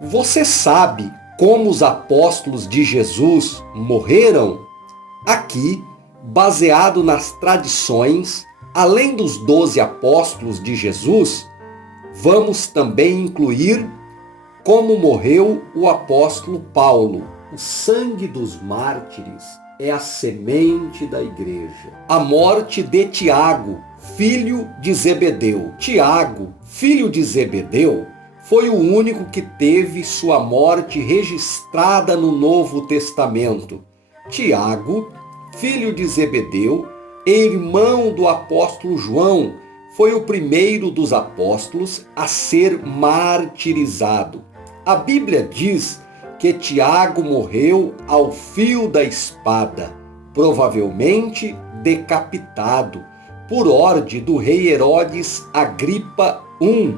Você sabe como os apóstolos de Jesus morreram? Aqui, baseado nas tradições, além dos 12 apóstolos de Jesus, vamos também incluir como morreu o apóstolo Paulo. O sangue dos mártires é a semente da igreja. A morte de Tiago, filho de Zebedeu. Tiago, filho de Zebedeu, foi o único que teve sua morte registrada no Novo Testamento. Tiago, filho de Zebedeu, irmão do apóstolo João, foi o primeiro dos apóstolos a ser martirizado. A Bíblia diz que Tiago morreu ao fio da espada, provavelmente decapitado, por ordem do rei Herodes Agripa I.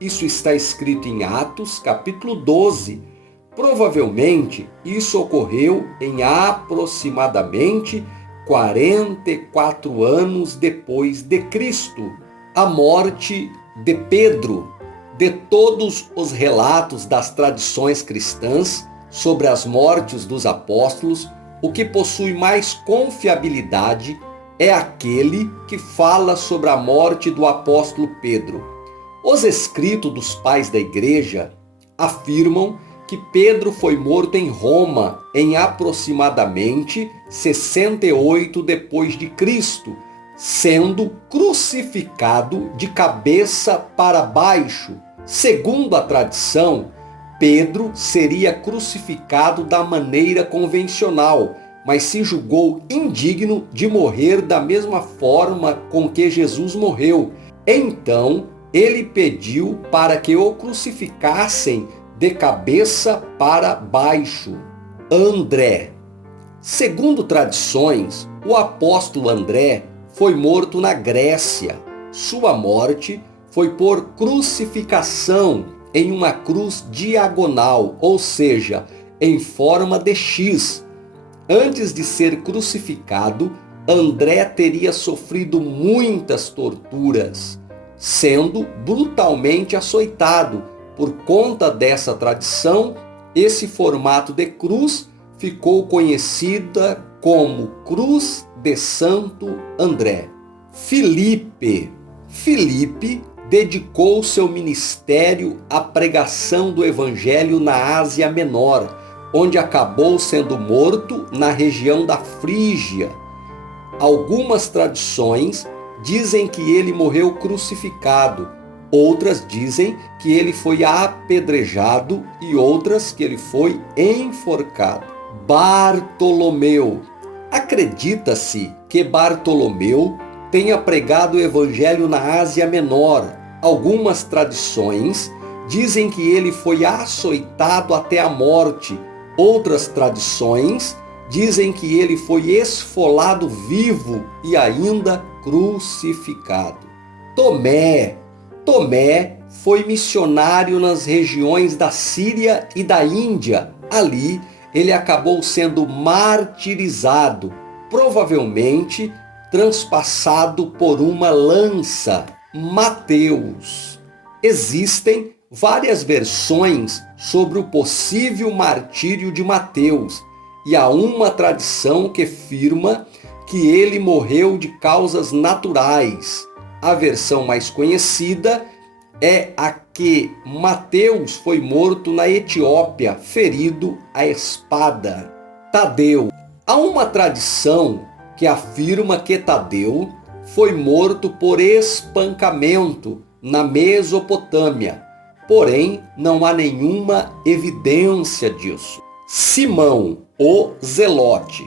Isso está escrito em Atos, capítulo 12. Provavelmente isso ocorreu em aproximadamente 44 anos depois de Cristo. A morte de Pedro. De todos os relatos das tradições cristãs sobre as mortes dos apóstolos, o que possui mais confiabilidade é aquele que fala sobre a morte do apóstolo Pedro. Os escritos dos pais da igreja afirmam que Pedro foi morto em Roma em aproximadamente 68 depois de Cristo, sendo crucificado de cabeça para baixo. Segundo a tradição, Pedro seria crucificado da maneira convencional, mas se julgou indigno de morrer da mesma forma com que Jesus morreu. Então, ele pediu para que o crucificassem de cabeça para baixo. André. Segundo tradições, o apóstolo André foi morto na Grécia. Sua morte foi por crucificação em uma cruz diagonal, ou seja, em forma de X. Antes de ser crucificado, André teria sofrido muitas torturas, sendo brutalmente açoitado. Por conta dessa tradição, esse formato de cruz ficou conhecida como Cruz de Santo André. Filipe dedicou seu ministério à pregação do evangelho na Ásia Menor, onde acabou sendo morto na região da Frígia. Algumas tradições dizem que ele morreu crucificado, outras dizem que ele foi apedrejado e outras que ele foi enforcado. Bartolomeu. Acredita-se que Bartolomeu tenha pregado o evangelho na Ásia Menor. Algumas tradições dizem que ele foi açoitado até a morte. Outras tradições dizem que ele foi esfolado vivo e ainda crucificado. Tomé foi missionário nas regiões da Síria e da Índia. Ali, ele acabou sendo martirizado, provavelmente transpassado por uma lança. Mateus. Existem várias versões sobre o possível martírio de Mateus, e há uma tradição que afirma que ele morreu de causas naturais. A versão mais conhecida é a que Mateus foi morto na Etiópia, ferido à espada. Tadeu. Há uma tradição que afirma que Tadeu foi morto por espancamento na Mesopotâmia, porém não há nenhuma evidência disso. Simão, o Zelote.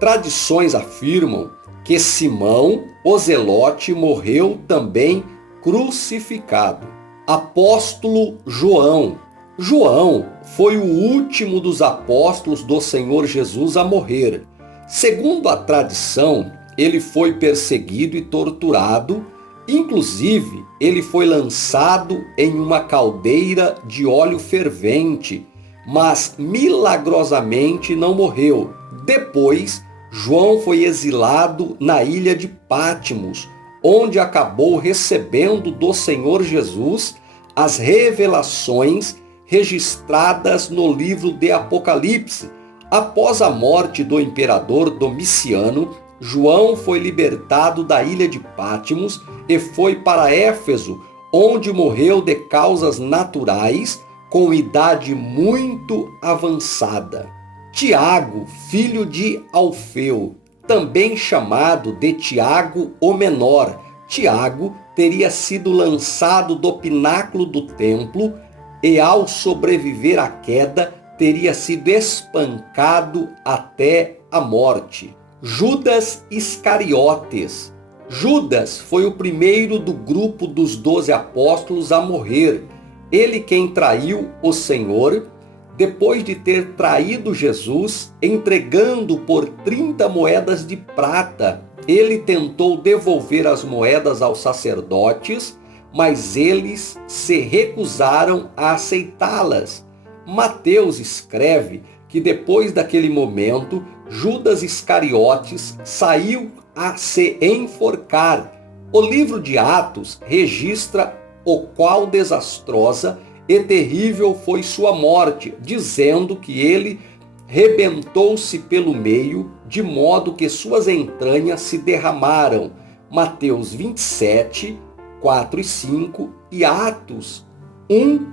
Tradições afirmam que Simão, o Zelote, morreu também crucificado. Apóstolo João. João foi o último dos apóstolos do Senhor Jesus a morrer. Segundo a tradição, ele foi perseguido e torturado. Inclusive, ele foi lançado em uma caldeira de óleo fervente, mas milagrosamente não morreu. Depois, João foi exilado na ilha de Patmos, onde acabou recebendo do Senhor Jesus as revelações registradas no livro de Apocalipse. Após a morte do imperador Domiciano, João foi libertado da ilha de Patmos e foi para Éfeso, onde morreu de causas naturais, com idade muito avançada. Tiago, filho de Alfeu, também chamado de Tiago o Menor. Tiago teria sido lançado do pináculo do templo e, ao sobreviver à queda, teria sido espancado até a morte. Judas Iscariotes. Judas foi o primeiro do grupo dos 12 apóstolos a morrer. Ele quem traiu o Senhor, depois de ter traído Jesus, entregando por 30 moedas de prata. Ele tentou devolver as moedas aos sacerdotes, mas eles se recusaram a aceitá-las. Mateus escreve que depois daquele momento, Judas Iscariotes saiu a se enforcar. O livro de Atos registra o qual desastrosa e terrível foi sua morte, dizendo que ele rebentou-se pelo meio, de modo que suas entranhas se derramaram. Mateus 27, 4 e 5 e Atos 1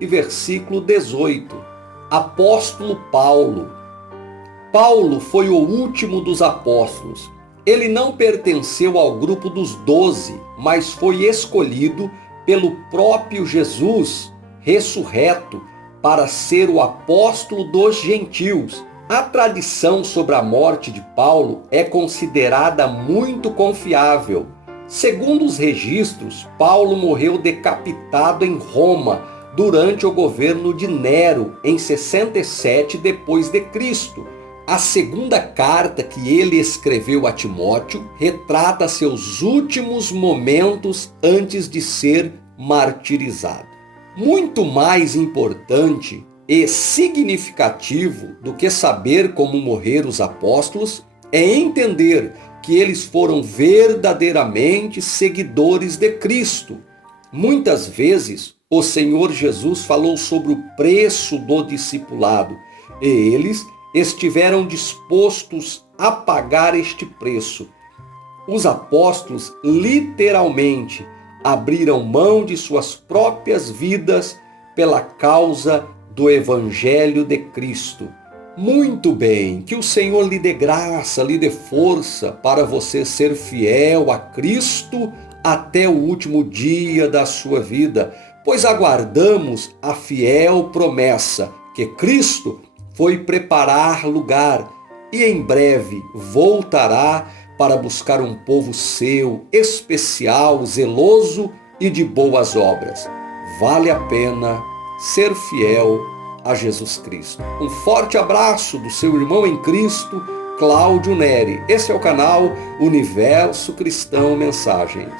e versículo 18. Apóstolo Paulo. Paulo foi o último dos apóstolos. Ele não pertenceu ao grupo dos 12, mas foi escolhido pelo próprio Jesus ressurreto para ser o apóstolo dos gentios. A tradição sobre a morte de Paulo é considerada muito confiável. Segundo os registros, Paulo morreu decapitado em Roma durante o governo de Nero em 67 depois de Cristo. A segunda carta que ele escreveu a Timóteo retrata seus últimos momentos antes de ser martirizado. Muito mais importante e significativo do que saber como morreram os apóstolos é entender que eles foram verdadeiramente seguidores de Cristo. Muitas vezes o Senhor Jesus falou sobre o preço do discipulado e eles estiveram dispostos a pagar este preço. Os apóstolos literalmente abriram mão de suas próprias vidas pela causa do Evangelho de Cristo. Muito bem, que o Senhor lhe dê graça, lhe dê força para você ser fiel a Cristo até o último dia da sua vida, pois aguardamos a fiel promessa que Cristo foi preparar lugar e em breve voltará para buscar um povo seu, especial, zeloso e de boas obras. Vale a pena ser fiel a Jesus Cristo. Um forte abraço do seu irmão em Cristo, Cláudio Neri. Esse é o canal Universo Cristão Mensagens.